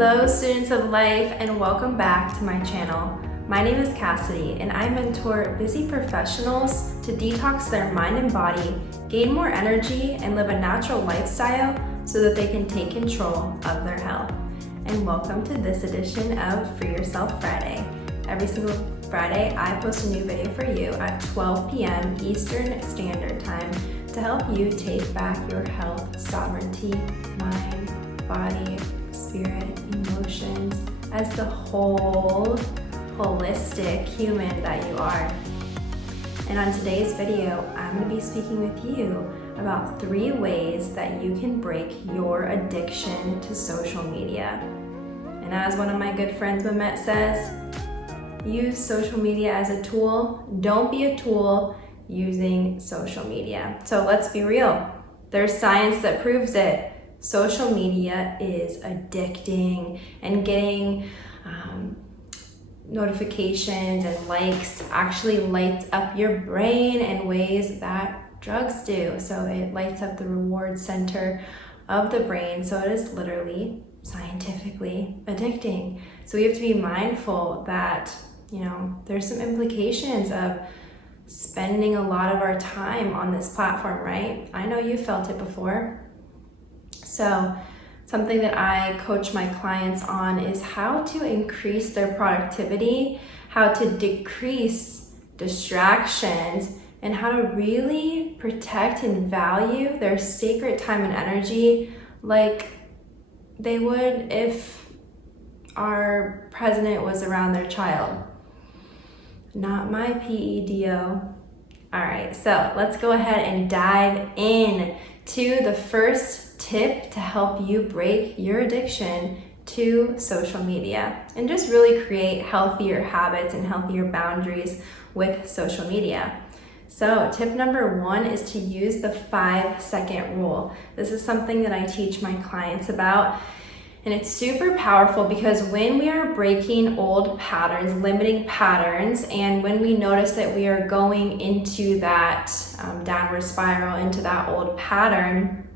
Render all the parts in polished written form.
Hello students of life, and welcome back to my channel. My name is Cassidy and I mentor busy professionals to detox their mind and body, gain more energy, and live a natural lifestyle so that they can take control of their health. And welcome to this edition of Free Yourself Friday. Every single Friday I post a new video for you at 12 p.m. Eastern Standard Time to help you take back your health, sovereignty, mind, body, spirit, emotions, as the whole holistic human that you are. And on today's video, I'm going to be speaking with you about 3 ways that you can break your addiction to social media. And as one of my good friends Mehmet says, use social media as a tool. Don't be a tool using social media. So let's be real. There's science that proves it. Social media is addicting, and getting notifications and likes actually lights up your brain in ways that drugs do. So it lights up the reward center of the brain. So it is literally scientifically addicting. So we have to be mindful that, there's some implications of spending a lot of our time on this platform, right? I know you felt it before. So something that I coach my clients on is how to increase their productivity, how to decrease distractions, and how to really protect and value their sacred time and energy like they would if our president was around their child. Not my 𝘃𝗶𝗃𝗍𝗔. All right, so let's go ahead and dive in to the first tip to help you break your addiction to social media and just really create healthier habits and healthier boundaries with social media. So tip number 1 is to use the 5-second rule. This is something that I teach my clients about, and it's super powerful because when we are breaking old patterns, limiting patterns, and when we notice that we are going into that downward spiral, into that old pattern,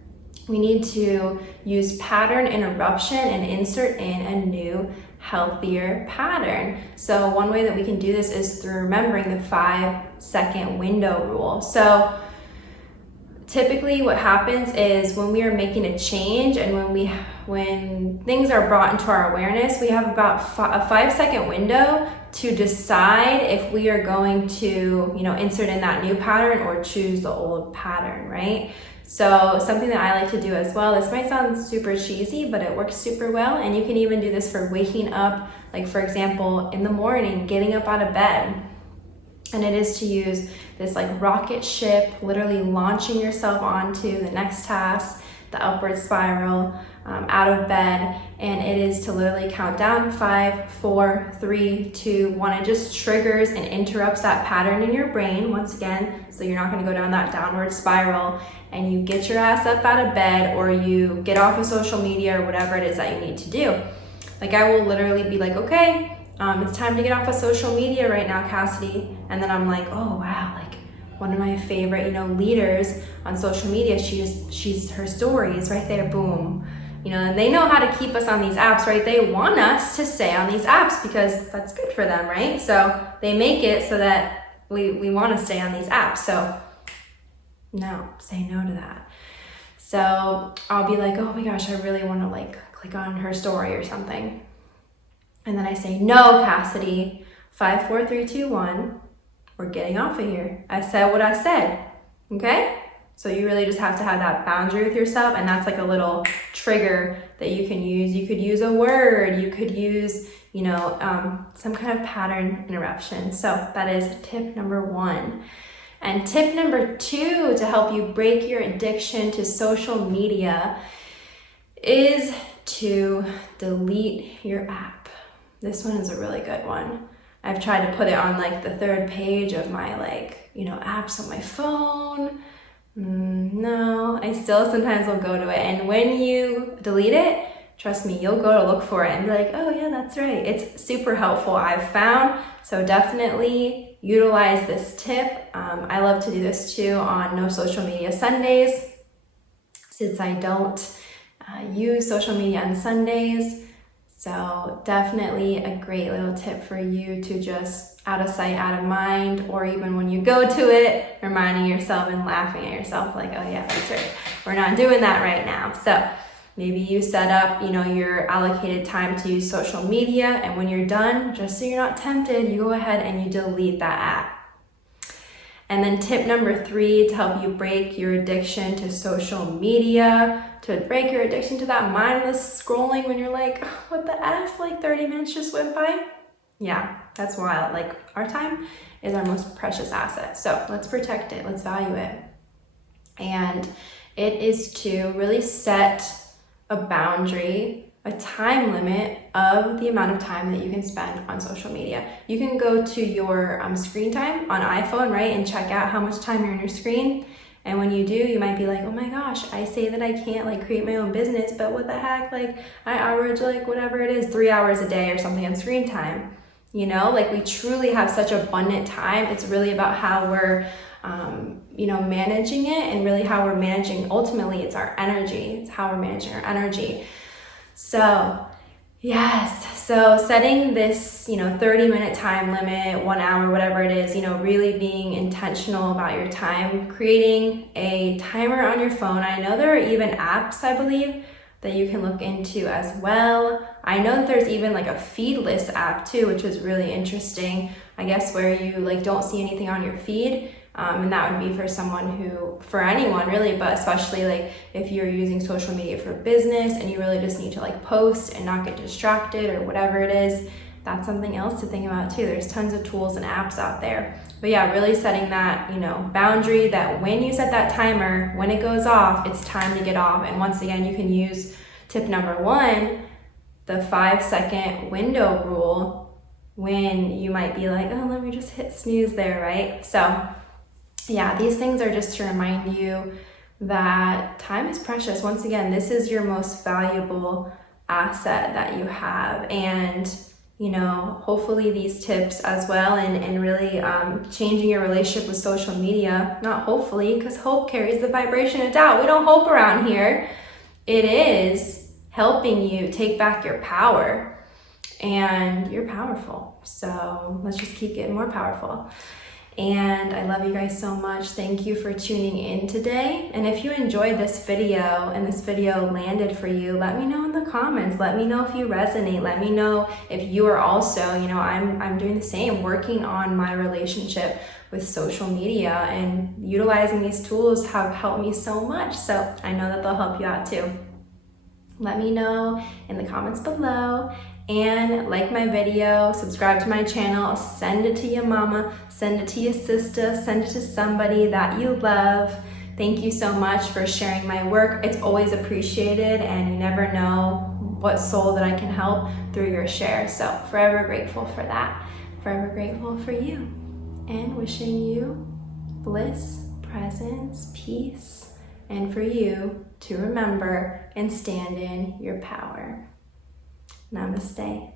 we need to use pattern interruption and insert in a new, healthier pattern. So one way that we can do this is through remembering the 5-second window rule. So typically what happens is when we are making a change and when things are brought into our awareness, we have about a 5-second window to decide if we are going to, insert in that new pattern or choose the old pattern, right? So something that I like to do as well, this might sound super cheesy, but it works super well. And you can even do this for waking up, like for example, in the morning, getting up out of bed. And it is to use this like rocket ship, literally launching yourself onto the next task, the upward spiral, out of bed. And it is to literally count down 5, 4, 3, 2, 1. It just triggers and interrupts that pattern in your brain once again. So you're not going to go down that downward spiral, and you get your ass up out of bed, or you get off of social media, or whatever it is that you need to do. Like I will literally be like, okay, it's time to get off of social media right now, Cassidy. And then I'm like, oh wow, like one of my favorite, leaders on social media, she's her stories right there, boom. And they know how to keep us on these apps, right? They want us to stay on these apps because that's good for them, right? So they make it so that we want to stay on these apps. So no, say no to that. So I'll be like, oh my gosh, I really want to click on her story or something. And then I say, no, Cassidy, 5, 4, 3, 2, 1, we're getting off of here. I said what I said, okay? So you really just have to have that boundary with yourself, and that's like a little trigger that you can use. You could use a word, you could use, some kind of pattern interruption. So that is tip number 1. And tip number 2 to help you break your addiction to social media is to delete your app. This one is a really good one. I've tried to put it on like the 3rd page of my apps on my phone. No, I still sometimes will go to it. And when you delete it, trust me, you'll go to look for it and be like, oh yeah, that's right. It's super helpful, I've found. So definitely utilize this tip. I love to do this too on No Social Media Sundays. Since I don't use social media on Sundays, So definitely a great little tip for you to just out of sight, out of mind, or even when you go to it, reminding yourself and laughing at yourself like, oh yeah, that's right. We're not doing that right now. So maybe you set up, your allocated time to use social media, and when you're done, just so you're not tempted, you go ahead and you delete that app. And then tip number 3 to help you break your addiction to social media, to break your addiction to that mindless scrolling when you're like, oh, what the F, like 30 minutes just went by? Yeah, that's wild. Like, our time is our most precious asset. So let's protect it, let's value it. And it is to really set a boundary, a time limit of the amount of time that you can spend on social media. You can go to your screen time on iPhone, right, and check out how much time you're on your screen. And when you do, you might be like, oh my gosh, I say that I can't like create my own business, but what the heck, like I average like whatever it is, 3 hours a day or something on screen time. Like we truly have such abundant time. It's really about how we're managing it, and really how we're managing, ultimately it's our energy. It's how we're managing our energy. So yes, so setting this, 30-minute time limit, 1 hour, whatever it is, really being intentional about your time, creating a timer on your phone. I know there are even apps, I believe, that you can look into as well. I know that there's even like a feed list app too, which is really interesting, I guess, where you like don't see anything on your feed. And that would be for anyone really, but especially like if you're using social media for business and you really just need to like post and not get distracted or whatever it is, that's something else to think about too. There's tons of tools and apps out there. But yeah, really setting that, boundary that when you set that timer, when it goes off, it's time to get off. And once again, you can use tip number 1, the 5-second window rule, when you might be like, oh, let me just hit snooze there, right? So yeah, these things are just to remind you that time is precious. Once again, this is your most valuable asset that you have. And, hopefully these tips as well, and really changing your relationship with social media, not hopefully, because hope carries the vibration of doubt. We don't hope around here. It is helping you take back your power, and you're powerful. So let's just keep getting more powerful. And I love you guys so much. Thank you for tuning in today. And if you enjoyed this video and this video landed for you, let me know in the comments. Let me know if you resonate. Let me know if you are also, I'm doing the same, working on my relationship with social media, and utilizing these tools have helped me so much. So I know that they'll help you out too. Let me know in the comments below. And like my video, subscribe to my channel, send it to your mama, send it to your sister, send it to somebody that you love. Thank you so much for sharing my work. It's always appreciated, and you never know what soul that I can help through your share. So forever grateful for that. Forever grateful for you, and wishing you bliss, presence, peace, and for you to remember and stand in your power. Namaste.